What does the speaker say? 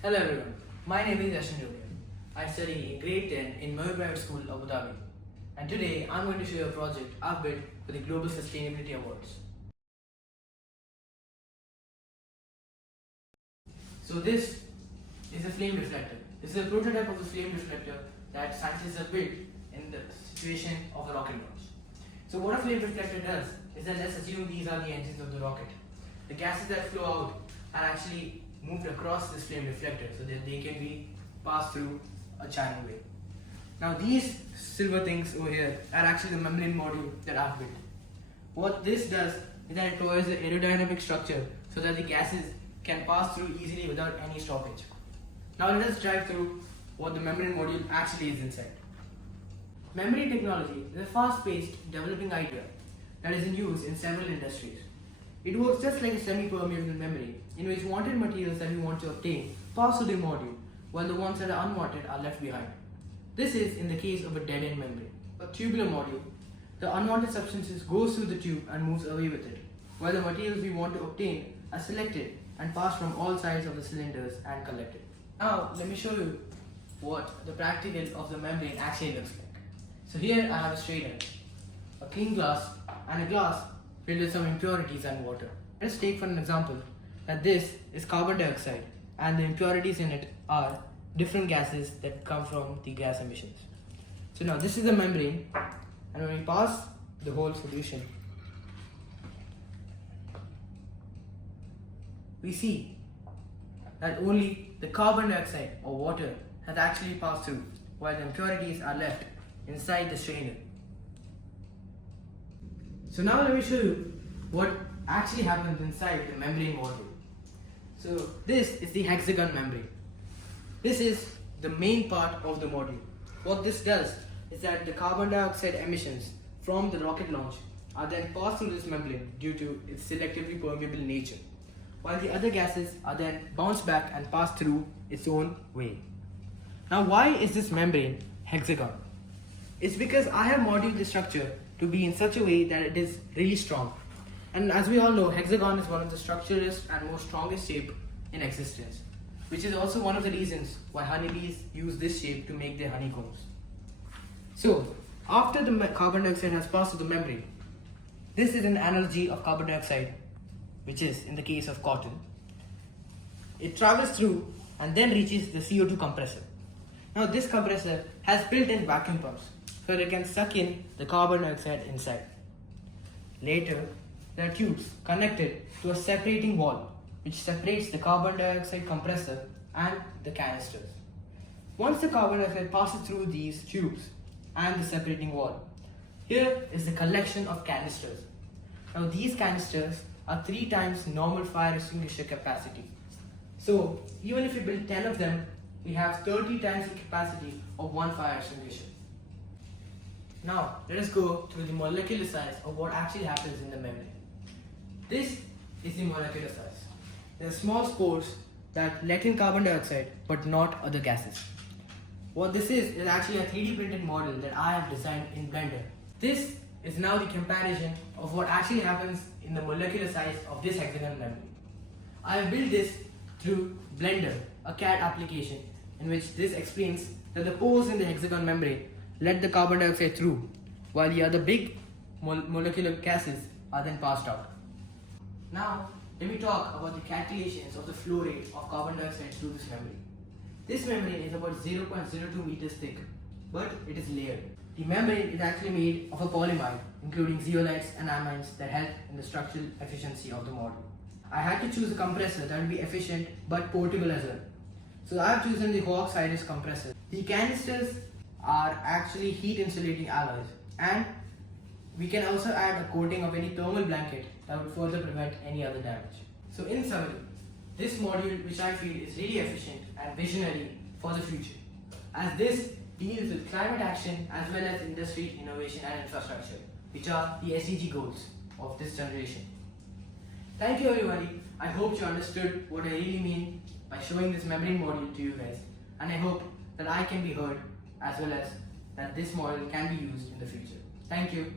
Hello everyone, my name is Yashin Jogya. I study in grade 10 in Mayor Private School, Abu Dhabi. And today I'm going to show you a project I've built for the Global Sustainability Awards. So this is a flame reflector. This is a prototype of the flame reflector that scientists have built in the situation of a rocket launch. So what a flame reflector does is that let's assume these are the engines of the rocket. The gases that flow out are actually moved across this flame reflector so that they can be passed through a channel way. Now these silver things over here are actually the membrane module that I've built. What this does is that it provides the aerodynamic structure so that the gases can pass through easily without any stoppage. Now let us drive through what the membrane module actually is inside. Membrane technology is a fast-paced developing idea that is in use in several industries. It works just like a semi-permeable membrane in which wanted materials that we want to obtain pass through the module while the ones that are unwanted are left behind. This is in the case of a dead-end membrane. A tubular module, the unwanted substances goes through the tube and moves away with it, while the materials we want to obtain are selected and passed from all sides of the cylinders and collected. Now let me show you what the practical of the membrane actually looks like. So here I have a straight edge, a clean glass and a glass filled with some impurities and water. Let's take for an example that this is carbon dioxide and the impurities in it are different gases that come from the gas emissions. So now this is the membrane, and when we pass the whole solution, we see that only the carbon dioxide or water has actually passed through while the impurities are left inside the strainer. So now let me show you what actually happens inside the membrane module. So this is the hexagon membrane. This is the main part of the module. What this does is that the carbon dioxide emissions from the rocket launch are then passed through this membrane due to its selectively permeable nature, while the other gases are then bounced back and passed through its own way. Now why is this membrane hexagon? It's because I have modeled the structure to be in such a way that it is really strong. And as we all know, hexagon is one of the structurest and most strongest shape in existence, which is also one of the reasons why honeybees use this shape to make their honeycombs. So, after the carbon dioxide has passed through the membrane, this is an analogy of carbon dioxide, which is in the case of cotton. It travels through and then reaches the CO2 compressor. Now this compressor has built-in vacuum pumps, so it can suck in the carbon dioxide inside. Later, there are tubes connected to a separating wall which separates the carbon dioxide compressor and the canisters. Once the carbon dioxide passes through these tubes and the separating wall, here is the collection of canisters. Now these canisters are 3 times normal fire extinguisher capacity. So even if we build 10 of them, we have 30 times the capacity of one fire extinguisher. Now let us go through the molecular size of what actually happens in the membrane. This is the molecular size. There are small spores that let in carbon dioxide but not other gases. What this is actually a 3D printed model that I have designed in Blender. This is now the comparison of what actually happens in the molecular size of this hexagon membrane. I have built this through Blender, a CAD application in which this explains that the pores in the hexagon membrane let the carbon dioxide through, while the other big molecular gases are then passed out. Now, let me talk about the calculations of the flow rate of carbon dioxide through this membrane. This membrane is about 0.02 meters thick, but it is layered. The membrane is actually made of a polyamide, including zeolites and amines that help in the structural efficiency of the model. I had to choose a compressor that would be efficient but portable as well. So I have chosen the Hawk Cyrus compressor. The canisters are actually heat insulating alloys, and we can also add a coating of any thermal blanket that would further prevent any other damage. So in summary, this module, which I feel is really efficient and visionary for the future, as this deals with climate action as well as industry innovation and infrastructure, which are the SDG goals of this generation. Thank you everybody. I hope you understood what I really mean by showing this membrane module to you guys, and I hope that I can be heard as well as that this model can be used in the future. Thank you.